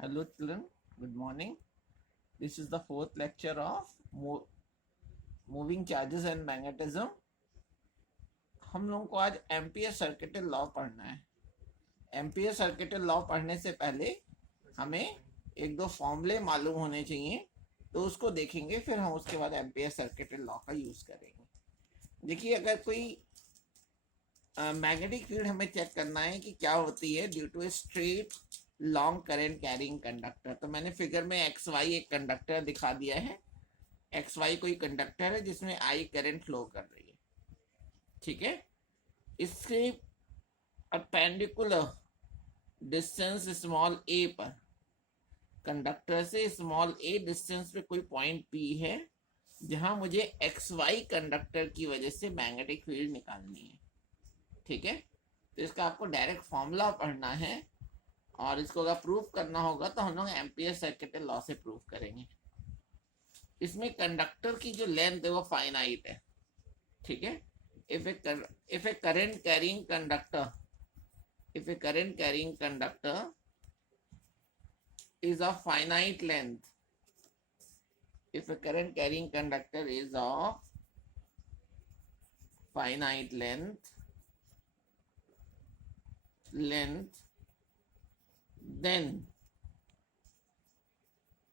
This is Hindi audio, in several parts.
Hello children, good morning. This is the fourth lecture of moving charges and magnetism. हम लोगों को आज एम्पियर सर्किटल लॉ पढ़ना है। एम्पियर सर्किटल लॉ पढ़ने से पहले हमें एक दो फॉर्मूले मालूम होने चाहिए, तो उसको देखेंगे, फिर हम उसके बाद एम्पियर सर्किटल लॉ का यूज करेंगे। देखिए, अगर कोई मैग्नेटिक फील्ड हमें चेक करना है कि क्या होती है due to a straight long current carrying conductor, तो मैंने फिगर में एक्स वाई एक कंडक्टर दिखा दिया है। एक्स वाई कोई कंडक्टर है जिसमें आई करंट फ्लो कर रही है, ठीक है। इसके परपेंडिकुलर डिस्टेंस स्मॉल ए पर, कंडक्टर से स्मॉल ए डिस्टेंस पे कोई पॉइंट पी है जहां मुझे एक्स वाई कंडक्टर की वजह से मैग्नेटिक फील्ड निकालनी है, ठीक है। तो इसका आपको डायरेक्ट फॉर्मूला पढ़ना है और इसको अगर प्रूफ करना होगा तो हम लोग एम्पियर सर्किटल लॉ से प्रूफ करेंगे। इसमें कंडक्टर की जो लेंथ है वो फाइनाइट है, ठीक है। If A current carrying conductor is of finite length, if a current carrying conductor is of finite length, then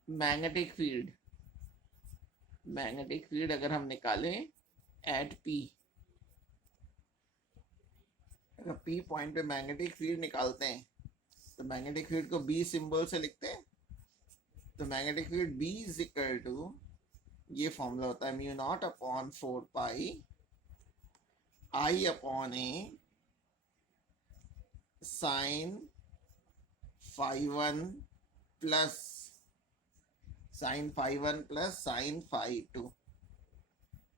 magnetic field अगर हम निकालें एट पी, अगर पी पॉइंट पे मैग्नेटिक फील्ड निकालते हैं तो मैग्नेटिक फील्ड को बी सिंबल से लिखते हैं। तो magnetic field B is equal to, ये फॉर्मूला होता है mu not upon 4 pi I upon A sine phi one plus sine phi one plus sine phi two,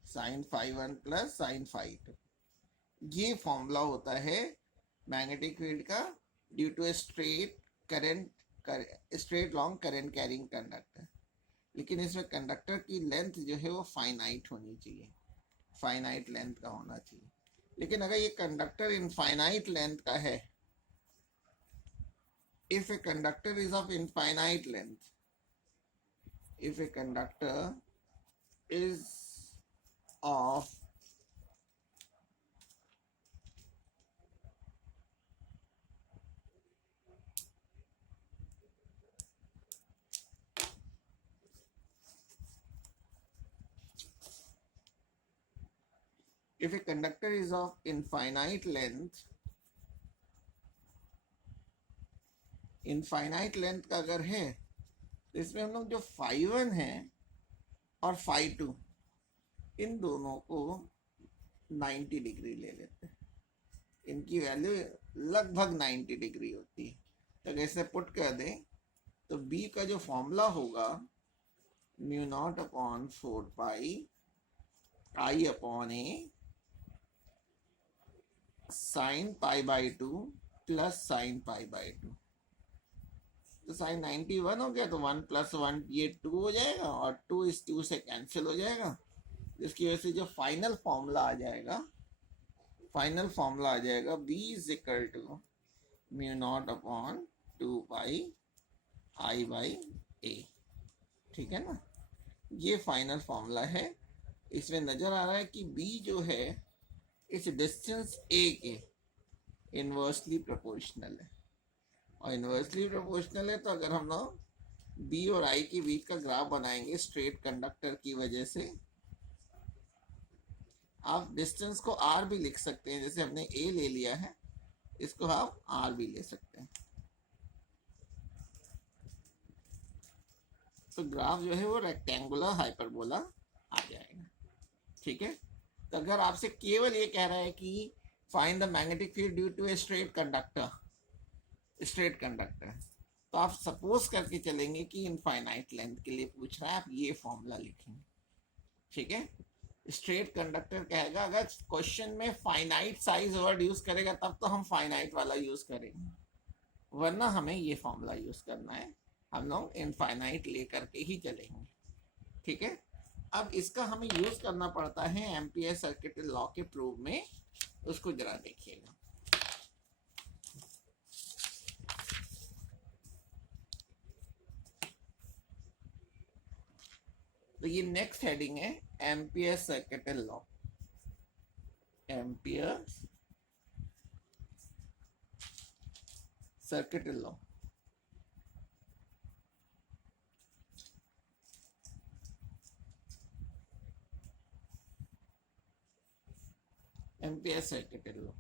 sine phi one plus sine phi two. ये फॉर्मूला होता है मैग्नेटिक फील्ड का due to a straight long current carrying conductor. लेकिन इसमें कंडक्टर की लेंथ जो है वो फाइनाइट होनी चाहिए, फाइनाइट लेंथ का होना चाहिए। लेकिन अगर ये कंडक्टर इनफाइनाइट लेंथ का है, if a conductor is of infinite length, if a conductor is of infinite length, infinite length का अगर है तो इसमें हम लोग जो फाई वन है और फाई टू, इन दोनों को 90 डिग्री ले लेते हैं। इनकी वैल्यू लगभग 90 डिग्री होती है। तो अगर इसे पुट कर दें तो बी का जो फॉर्मूला होगा mu naught upon 4 pi I upon A sine pi by two plus sine pi by two. तो साइन 91 हो गया तो 1 प्लस 1 ये 2 हो जाएगा और 2 इस 2 से कैंसिल हो जाएगा, जिसकी वजह से जो फाइनल फॉर्मूला आ जाएगा B is equal to mu not upon 2 pi I by a, ठीक है ना। ये फाइनल फॉर्मूला है। इसमें नजर आ रहा है कि बी जो है इस डिस्टेंस ए के इनवर्सली प्रोपोर्शनल है, और इनवर्सली प्रोपोर्शनल है। तो अगर हम लोग बी और आई के बीच का ग्राफ बनाएंगे स्ट्रेट कंडक्टर की वजह से, आप डिस्टेंस को आर भी लिख सकते हैं, जैसे हमने ए ले लिया है इसको आप आर भी ले सकते हैं। तो ग्राफ जो है वो रेक्टेंगुलर हाइपरबोला आ जाएगा, ठीक है। तो अगर आपसे केवल ये कह रहा है कि find the magnetic field due to a straight conductor, तो आप सपोज करके चलेंगे कि इनफाइनाइट लेंथ के लिए पूछ रहा है, आप ये फॉर्मूला लिखेंगे, ठीक है। स्ट्रेट कंडक्टर कहेगा, अगर क्वेश्चन में फाइनाइट साइज वर्ड यूज करेगा तब तो हम फाइनाइट वाला यूज करेंगे, वरना हमें ये फॉर्मूला यूज करना है। हम लोग इनफाइनाइट लेकर के ही चलेंगे, ठीक है। अब इसका हमें यूज करना पड़ता है एम्पियर सर्किटल लॉ के प्रूफ में, उसको जरा देखिएगा। तो ये नेक्स्ट हेडिंग है ampere circuital law. Ampere circuital law. Ampere circuital law.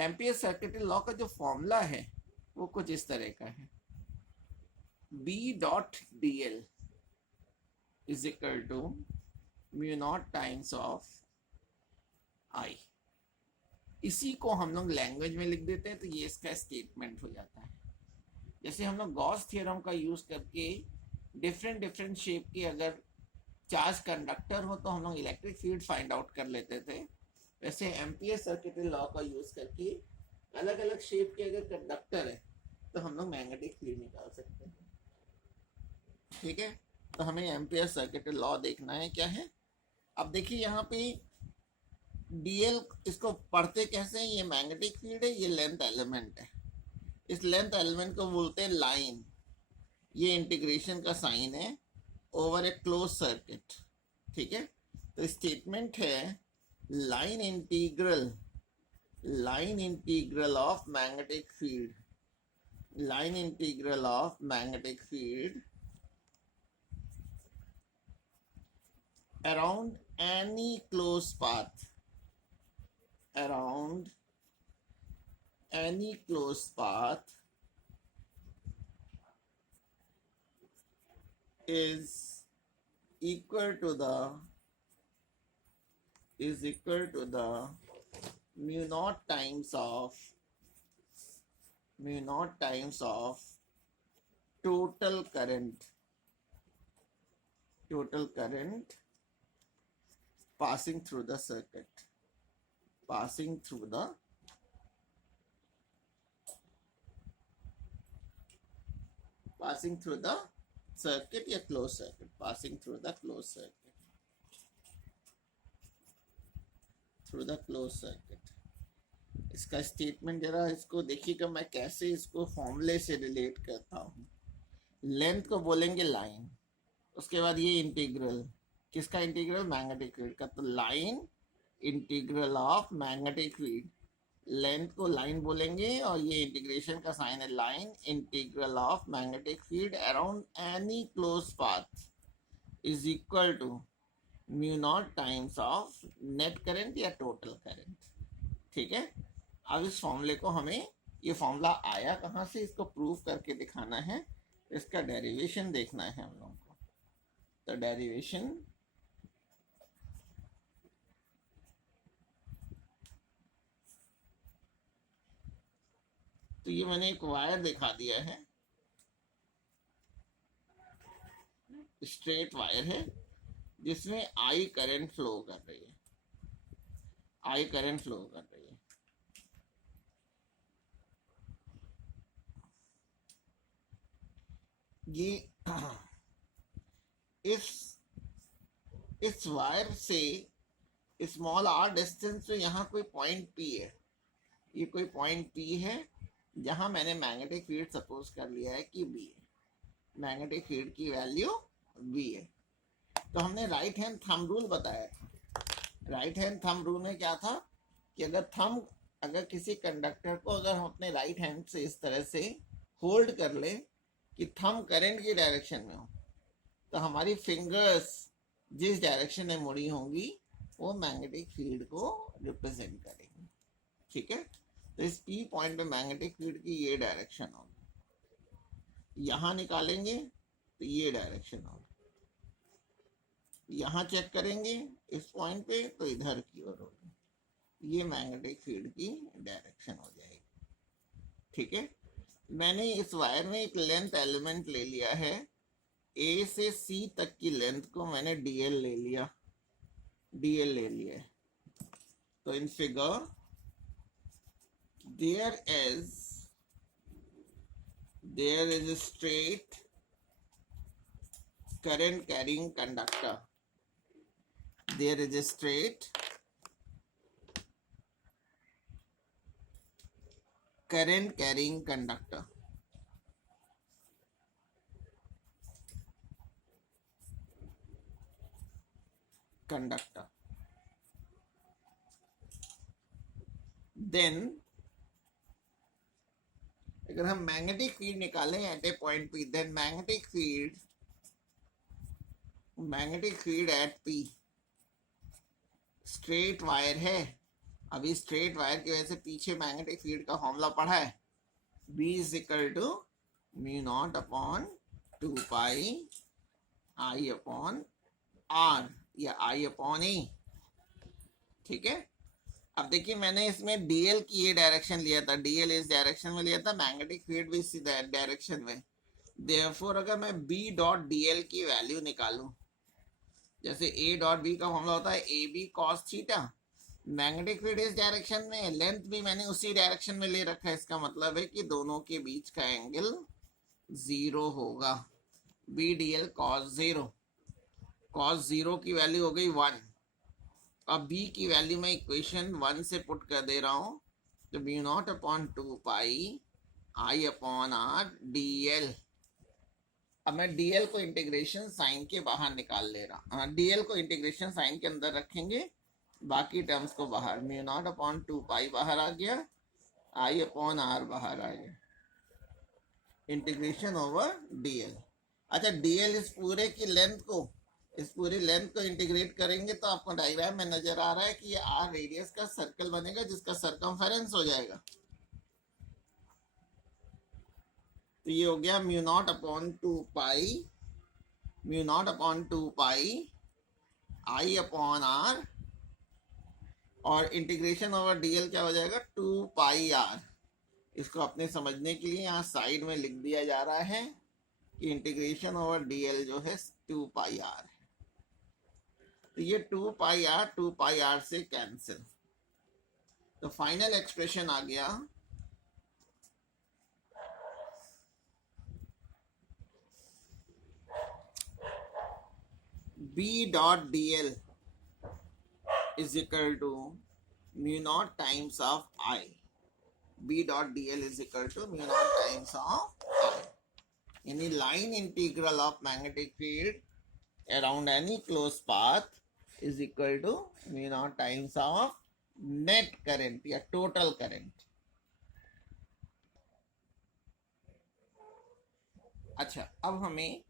Ampere circuital law का जो फॉर्मूला है वो कुछ इस तरह का है, B dot dl is equal to mu not times of I। इसी को हम लोग लैंग्वेज में लिख देते हैं तो ये इसका स्टेटमेंट हो जाता है। जैसे हम लोग गॉस थ्योरम का यूज करके डिफरेंट शेप के अगर चार्ज कंडक्टर हो तो हम लोग इलेक्ट्रिक फील्ड फाइंड आउट कर लेते थे, वैसे एम्पियर सर्किटल लॉ का यूज करके अलग अलग शेप के अगर कंडक्टर है तो हम लोग मैग्नेटिक फील्ड निकाल सकते हैं। ठीक है, तो हमें एम्पियर सर्किटल लॉ देखना है क्या है। अब देखिए यहाँ पे डीएल, इसको पढ़ते कैसे हैं, ये मैग्नेटिक फील्ड है, ये लेंथ एलिमेंट है, इस लेंथ एलिमेंट को बोलते हैं लाइन, ये इंटीग्रेशन का साइन है ओवर ए क्लोज सर्किट। ठीक है, तो स्टेटमेंट है line integral of magnetic field, line integral of magnetic field around any closed path, around any closed path is equal to the mu naught times of total current passing through the circuit, passing through the circuit या closed circuit, passing through the closed circuit, इसका स्टेटमेंट जरा इसको देखिएगा, मैं कैसे इसको फॉर्मूले से रिलेट करता हूँ। लेंथ को बोलेंगे लाइन, उसके बाद ये इंटीग्रल, किसका इंटीग्रल, मैग्नेटिक फील्ड का, तो line integral of magnetic field, length को लाइन बोलेंगे और ये इंटीग्रेशन का साइन है line integral of magnetic field around any close path is equal to mu not times of net current या टोटल करंट। ठीक है, अब इस फॉर्मूले को हमें, ये फॉर्मूला आया कहाँ से, इसको प्रूव करके दिखाना है, इसका डेरिवेशन देखना है हम लोगों को। तो डेरिवेशन, तो ये मैंने एक वायर दिखा दिया है, स्ट्रेट वायर है जिसमें आई करंट फ्लो कर रही है, आई करंट फ्लो कर रही है। ये इस वायर से स्मॉल आर डिस्टेंस पे यहाँ कोई पॉइंट पी है, ये कोई पॉइंट पी है जहां मैंने मैग्नेटिक फील्ड सपोज कर लिया है कि बी है, मैग्नेटिक फील्ड की वैल्यू बी है। तो हमने राइट हैंड थंब रूल बताया था। राइट हैंड थंब रूल में क्या था कि अगर किसी कंडक्टर को अगर हम अपने राइट हैंड से इस तरह से होल्ड कर ले कि थंब करंट की डायरेक्शन में हो, तो हमारी फिंगर्स जिस डायरेक्शन में मुड़ी होंगी वो मैग्नेटिक फील्ड को रिप्रेजेंट करेंगी। ठीक है, तो इस पी पॉइंट पे मैग्नेटिक फील्ड की ये डायरेक्शन होगी, यहां निकालेंगे तो ये डायरेक्शन होगी, यहां चेक करेंगे इस पॉइंट पे तो इधर की ओर होगी, ये मैग्नेटिक फील्ड की डायरेक्शन हो जाएगी। ठीक है, मैंने इस वायर में एक लेंथ एलिमेंट ले लिया है, ए से सी तक की लेंथ को मैंने डीएल ले लिया, है। तो in figure there is a straight current carrying conductor, there is a straight current carrying conductor, conductor. Then अगर हम मैग्नेटिक फील्ड निकालें at a point P, then magnetic field at P, straight wire है। अभी स्ट्रेट वायर की वजह से पीछे मैग्नेटिक फील्ड का फॉर्मूला पढ़ा है, B is equal to mu not upon 2 pi I upon R या I अपॉन A। ठीक है, अब देखिए मैंने इसमें DL की ये डायरेक्शन लिया था, DL इस डायरेक्शन में लिया था, मैग्नेटिक फील्ड भी इसी डायरेक्शन में। देयरफॉर अगर मैं B डॉट DL की वैल्यू निकालूं, जैसे A डॉट B का फॉर्मूला होता है AB cos theta, magnetic field इस डायरेक्शन में, लेंथ भी मैंने उसी डायरेक्शन में ले रखा है, इसका मतलब है कि दोनों के बीच का एंगल 0 होगा। B DL cos 0, cos 0 की वैल्यू हो गई 1। अब B की वैल्यू मैं इक्वेशन 1 से पुट कर दे रहा हूं, तो mu naught upon 2 pi I upon R DL। अब मैं DL को इंटीग्रेशन साइन के बाहर निकाल ले रहा हूँ, DL को इंटीग्रेशन साइन के अंदर रखेंगे, बाकी टर्म्स को बाहर। म्यू नॉट अपॉन 2 पाई बाहर आ गया, I अपॉन R बाहर आ गया, इंटीग्रेशन ओवर DL। अच्छा, DL इस पूरे की लेंथ को, इस पूरी लेंथ को इंटीग्रेट करेंगे तो आपको डायग्राम में नजर आ रहा है कि ये R रेडियस का सर्कल बनेगा जिसका सरकमफेरेंस हो जाएगा। तो ये हो गया mu not upon 2 pi, mu naught upon 2 pi I upon R, और इंटीग्रेशन ओवर DL क्या हो जाएगा 2 पाई R। इसको अपने समझने के लिए यहाँ साइड में लिख दिया जा रहा है कि इंटीग्रेशन ओवर DL जो है 2 पाई R है। तो ये 2 पाई R से कैंसिल, तो फाइनल एक्सप्रेशन आ गया B dot DL is equal to mu naught times of I. B dot DL is equal to mu naught times of I. यानी line integral of magnetic field around any closed path is equal to mu naught times of net current या total current। अच्छा, अब हमें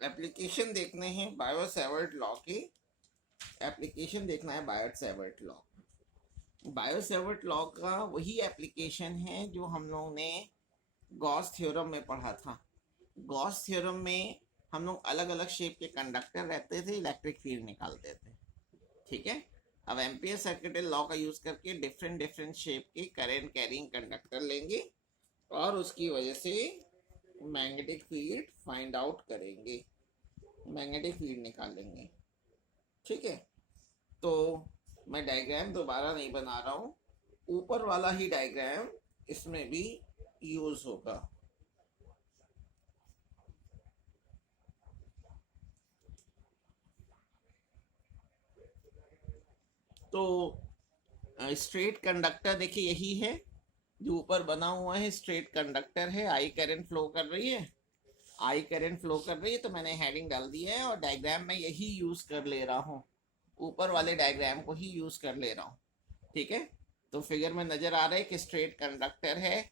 एप्लीकेशन देखने हैं बायो-सेवर्ट लॉ के, एप्लीकेशन देखना है बायो-सेवर्ट लॉ। बायो-सेवर्ट लॉ का वही एप्लीकेशन है जो हम लोगों ने गॉस थ्योरम में पढ़ा था। गॉस थ्योरम में हम लोग अलग अलग शेप के कंडक्टर रहते थे, इलेक्ट्रिक फील्ड निकालते थे। ठीक है, अब एम्पियर सर्किटल लॉ का यूज करके डिफरेंट शेप के करंट कैरिंग कंडक्टर लेंगे और उसकी वजह से मैग्नेटिक फील्ड फाइंड आउट करेंगे, मैग्नेटिक फील्ड निकालेंगे। ठीक है, तो मैं डायग्राम दोबारा नहीं बना रहा हूँ, ऊपर वाला ही डायग्राम इसमें भी यूज होगा। तो स्ट्रेट कंडक्टर देखिए यही है जो ऊपर बना हुआ है, स्ट्रेट कंडक्टर है, आई करंट फ्लो कर रही है, आई करंट फ्लो कर रही है, तो मैंने हेडिंग डाल दी है और डायग्राम में यही यूज कर ले रहा हूँ, ऊपर वाले डायग्राम को ही यूज कर ले रहा हूँ। ठीक है, तो फिगर में नजर आ रहा है कि स्ट्रेट कंडक्टर है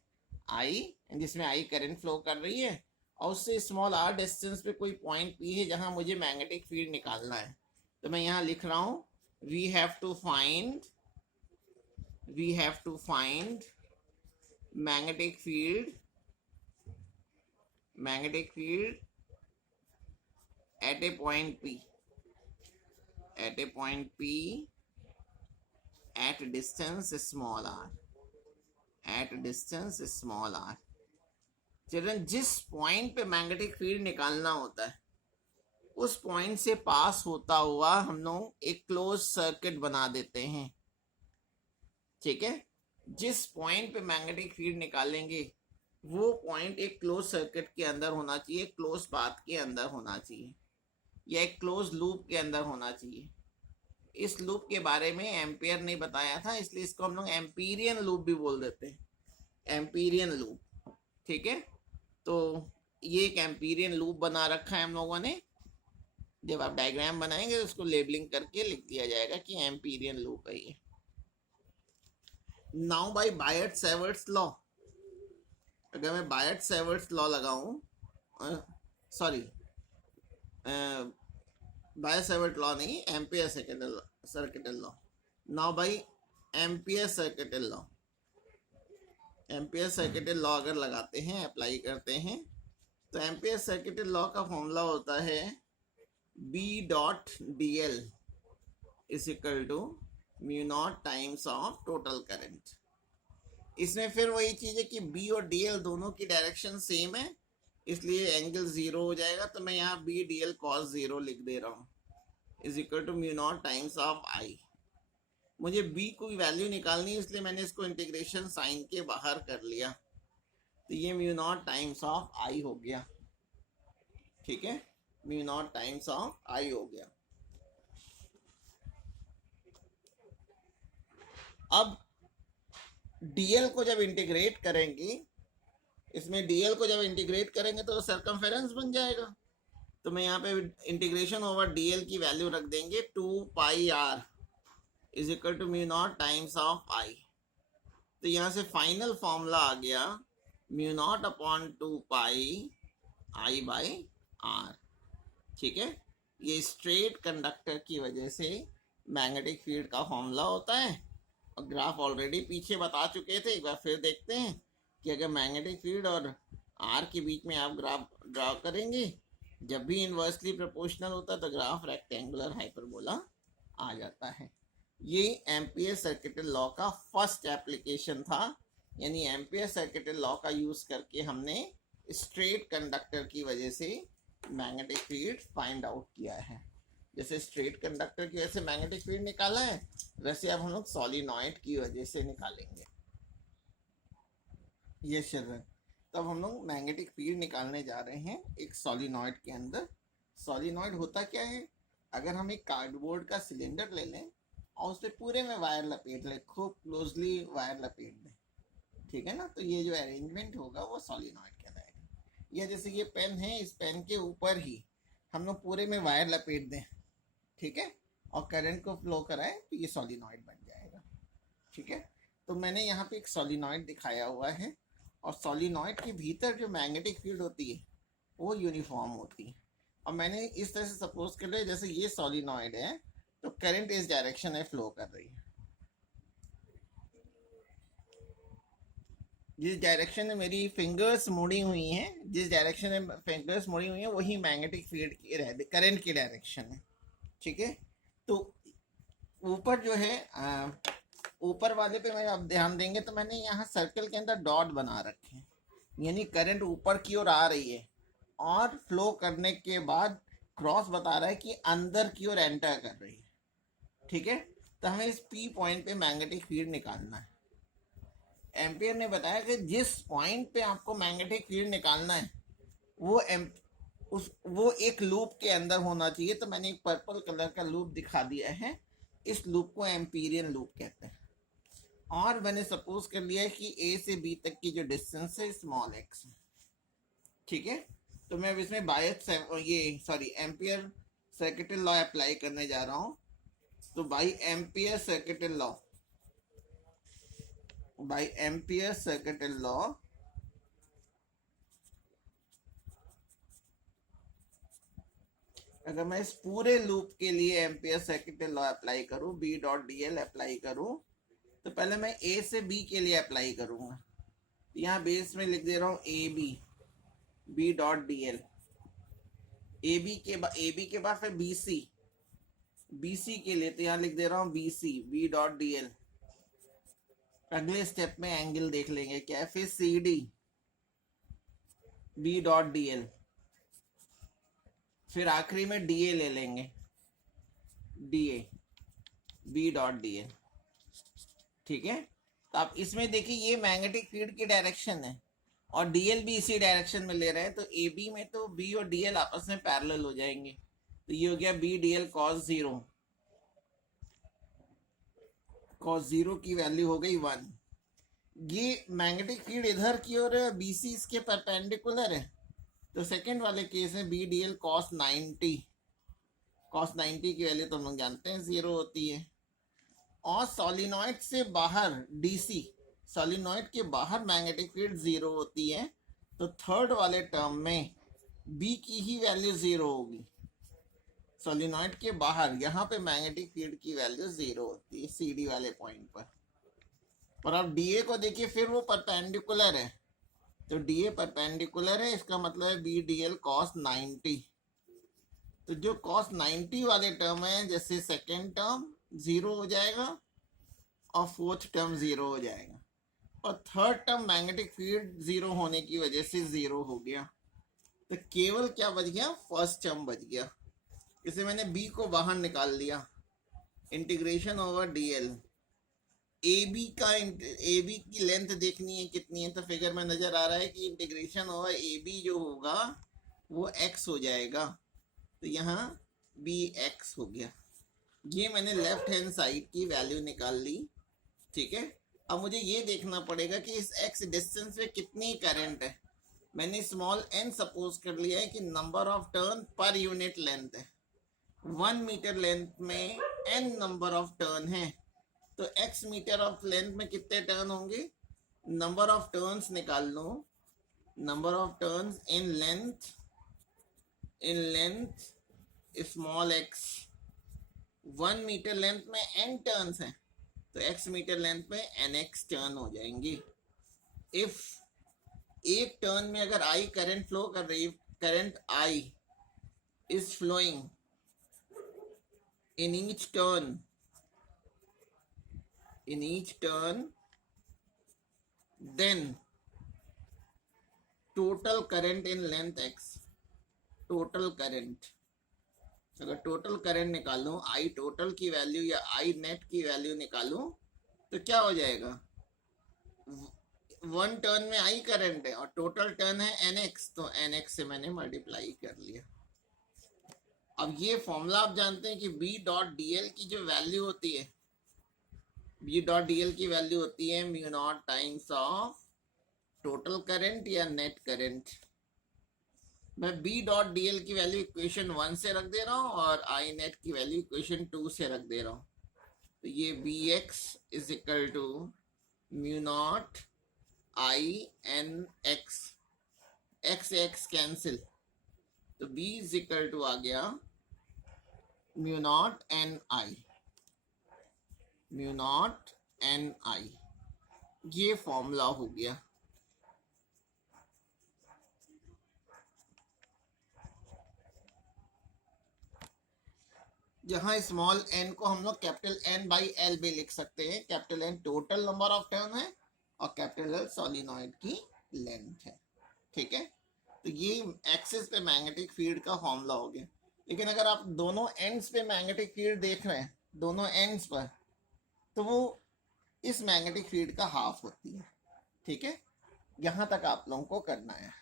आई, जिसमें आई करंट फ्लो कर रही है, और उससे स्मॉल r डिस्टेंस पे कोई पॉइंट P है जहां मुझे मैग्नेटिक फील्ड निकालना है। तो मैं यहाँ लिख रहा हूँ we have to find magnetic field at a point P, at distance small r, children जिस पॉइंट पे मैग्नेटिक फील्ड निकालना होता है उस पॉइंट से पास होता हुआ हम लोग एक क्लोज सर्किट बना देते हैं। ठीक है, जिस पॉइंट पे मैग्नेटिक फील्ड निकालेंगे वो पॉइंट एक क्लोज सर्किट के अंदर होना चाहिए, क्लोज पाथ के अंदर होना चाहिए, या एक क्लोज लूप के अंदर होना चाहिए। इस लूप के बारे में एम्पियर ने बताया था, इसलिए इसको हम लोग एम्पीरियन लूप भी बोल देते हैं, एम्पीरियन लूप। ठीक है, तो ये एक एम्पीरियन लूप बना रखा है हम लोगों ने जब आप डायग्राम बनाएंगे तो उसको लेबलिंग करके लिख दिया जाएगा कि एम्पीरियन लूप है ये। Now by Biot Savart's law, अगर मैं बायट सेवर्ट्स लॉ लगाऊं, सॉरी बाय सेवर्ट लॉ नहीं, Ampere circuital law. Now by Ampere circuital law, Ampere circuital law अगर लगाते हैं, अप्लाई करते हैं, तो एम्पियर सर्किटल लॉ का फॉर्मूला होता है B dot D L is equal to mu not times of total current. इसमें फिर वही चीज है कि B और डी एल दोनों की डायरेक्शन सेम है, इसलिए एंगल जीरो हो जाएगा, तो मैं यहाँ B d L cos zero लिख दे रहा हूँ, is equal to mu not times of I. मुझे B को वैल्यू निकालनी है, इसलिए मैंने इसको इंटीग्रेशन साइन के बाहर कर लिया, तो ये म्यू नॉट टाइम्स ऑफ आई हो गया। ठीक है, म्यू नॉट टाइम्स ऑफ आई हो गया। अब डीएल को जब इंटीग्रेट करेंगे, इसमें डीएल को जब इंटीग्रेट करेंगे तो सर्कमफेरेंस बन जाएगा, तो मैं यहाँ पे इंटीग्रेशन ओवर डीएल की वैल्यू रख देंगे 2 pi R is equal to mu not times of I. तो यहाँ से फाइनल फॉर्मूला आ गया mu not upon 2 pi I by R. ठीक है, ये स्ट्रेट कंडक्टर की वजह से मैग्नेटिक फील्ड का फॉर्मूला होता है, और ग्राफ ऑलरेडी पीछे बता चुके थे, एक बार फिर देखते हैं कि अगर मैग्नेटिक फील्ड और आर के बीच में आप ग्राफ ड्रा करेंगे, जब भी इनवर्सली प्रोपोर्शनल होता है तो ग्राफ रेक्टेंगुलर हाइपरबोला आ जाता है। ये एम्पियर सर्किटल लॉ का फर्स्ट एप्लीकेशन था, यानी एम्पियर सर्किटल लॉ का यूज करके हमने स्ट्रेट कंडक्टर की वजह से मैग्नेटिक फील्ड फाइंड आउट किया है। जैसे स्ट्रेट कंडक्टर की वजह से मैग्नेटिक फील्ड निकाला है, वैसे अब हम लोग सोलिनॉइड की वजह से निकालेंगे। ये चिल्ड्रन, तब हम लोग मैग्नेटिक फील्ड निकालने जा रहे हैं एक सोलिनॉइड के अंदर। सोलिनॉइड होता क्या है, अगर हम एक कार्डबोर्ड का सिलेंडर ले लें और उससे पूरे में वायर लपेट लें, खूब क्लोजली वायर लपेट दें, ठीक है ना, तो ये जो अरेंजमेंट होगा वो सोलिनॉइड कहलाएगा। या जैसे ये पेन है, इस पेन के ऊपर ही हम लोग पूरे में वायर लपेट दें, ठीक है, और करंट को फ्लो कराएं, तो ये सोलिनॉइड बन जाएगा। ठीक है, तो मैंने यहाँ पे एक सोलिनॉइड दिखाया हुआ है, और सोलिनॉइड के भीतर जो मैग्नेटिक फील्ड होती है वो यूनिफॉर्म होती है। और मैंने इस तरह से सपोज कर लिया, जैसे ये सोलिनॉइड है तो करंट इस डायरेक्शन में फ्लो कर रही है, जिस डायरेक्शन में मेरी फिंगर्स मुड़ी हुई हैं, जिस डायरेक्शन में फिंगर्स मुड़ी हुई हैं वही मैग्नेटिक फील्ड की करंट की डायरेक्शन है। ठीक है, तो ऊपर जो है ऊपर वाले पे मैं अब ध्यान देंगे तो मैंने यहाँ सर्कल के अंदर डॉट बना रखे हैं, यानी करंट ऊपर की ओर आ रही है और फ्लो करने के बाद क्रॉस बता रहा है कि अंदर की ओर एंटर कर रही है। ठीक है, तो हमें इस पी पॉइंट पे मैग्नेटिक फील्ड निकालना है। एम्पियर ने बताया कि जिस पॉइंट पे आपको मैग्नेटिक फील्ड निकालना है वो एक लूप के अंदर होना चाहिए। तो मैंने एक पर्पल कलर का लूप दिखा दिया है, इस लूप को एम्पीरियन लूप कहते हैं। और मैंने सपोज कर लिया है कि ए से बी तक की जो डिस्टेंस है स्मॉल एक्स। ठीक है, तो मैं अब इसमें एम्पियर सर्किटल लॉ अप्लाई करने जा रहा हूं। तो बाई एम्पियर सर्किटल लॉ, अगर मैं इस पूरे लूप के लिए एम्पियर सर्किटल लॉ अप्लाई करूं, B dot D L apply करूं, तो पहले मैं ए से बी के लिए अप्लाई करूंगा। यहाँ बेस में लिख दे रहा हूं A B, B dot D L. A B के बाद फिर बी सी के लिए तो यहाँ लिख दे रहा हूँ B C, B dot D L. अगले स्टेप में एंगल देख लेंगे क्या है, फिर C D, B dot D L, फिर आखिरी में डी ए ले लेंगे, D A, B dot D L. ठीक है, तो आप इसमें देखिए ये मैग्नेटिक फील्ड की डायरेक्शन है और डीएल भी इसी डायरेक्शन में ले रहे हैं, तो ए बी में तो बी और डीएल आपस में पैरेलल हो जाएंगे, तो ये हो गया B D L cos zero. Cos zero की वैल्यू हो गई 1। ये मैग्नेटिक फील्ड इधर की ओर बी सी इसके परपेंडिकुलर है, तो सेकेंड वाले केस में B D L cos 90 cos 90 की वैल्यू तो हम लोग जानते हैं 0 होती है। और सोलिनॉइड से बाहर डीसी, सोलिनॉइड के बाहर मैग्नेटिक फील्ड 0 होती है, तो थर्ड वाले टर्म में बी की ही वैल्यू 0 होगी। सोलिनॉइड के बाहर यहाँ पे मैग्नेटिक फील्ड की वैल्यू 0 होती है सी डी वाले पॉइंट पर। और अब डी ए को देखिए, फिर वो परपेंडिकुलर है, तो डी ए परपेंडिकुलर है, इसका मतलब है बी डी एल कॉस 90। तो जो कॉस 90 वाले टर्म है, जैसे सेकेंड टर्म 0 हो जाएगा और फोर्थ टर्म 0 हो जाएगा, और थर्ड टर्म मैग्नेटिक फील्ड 0 होने की वजह से 0 हो गया। तो केवल क्या बच गया, फर्स्ट टर्म बच गया। इसे मैंने b को बाहर निकाल लिया, integration over dl। A B की लेंथ देखनी है कितनी है, तो फिगर में नजर आ रहा है कि इंटीग्रेशन ओवर ए बी जो होगा वो x हो जाएगा, तो यहाँ बी एक्स हो गया। ये मैंने लेफ्ट हैंड साइड की वैल्यू निकाल ली, ठीक है। अब मुझे ये देखना पड़ेगा कि इस x डिस्टेंस में कितनी करंट है। मैंने स्मॉल n सपोज कर लिया है कि number of turn per unit length है। 1 मीटर लेंथ में n नंबर ऑफ टर्न है, तो x मीटर ऑफ लेंथ में कितने टर्न होंगे, नंबर ऑफ टर्न्स निकाल लो। Number of turns in length small x, 1 metre length में n टर्न्स हैं, तो x मीटर लेंथ में nx टर्न हो जाएंगे। इफ एक टर्न में अगर I करंट फ्लो कर रही, current I is flowing in each turn, then total current in length x, total current, अगर टोटल करंट निकालूं, I टोटल की वैल्यू या I नेट की वैल्यू निकालूं, तो क्या हो जाएगा, 1 टर्न में I करंट है और टोटल टर्न है nx, तो nx से मैंने मल्टीप्लाई कर लिया। अब ये फॉर्मूला आप जानते हैं कि B डॉट डी एल की जो वैल्यू होती है, B डॉट डी एल की वैल्यू होती है mu not times of total current या नेट करंट। मैं B डॉट डी एल की वैल्यू इक्वेशन 1 से रख दे रहा हूँ और I नेट की वैल्यू इक्वेशन 2 से रख दे रहा हूँ। तो ये B X is equal to mu naught I N X, X X cancel, तो B इज इक्वल टू आ गया mu not n I, mu not n I. ये फॉर्मूला हो गया। जहां स्मॉल n को हम लोग कैपिटल N बाई एल भी लिख सकते हैं। Capital N total number of turn है और कैपिटल L सोलिनॉइड की लेंथ है, ठीक है। तो ये एक्सिस पे मैग्नेटिक फील्ड का फॉर्मूला हो गया। लेकिन अगर आप दोनों एंड्स पे मैग्नेटिक फील्ड देख रहे हैं, दोनों एंड्स पर, तो वो इस मैग्नेटिक फील्ड का हाफ होती है, ठीक है। यहाँ तक आप लोगों को करना है।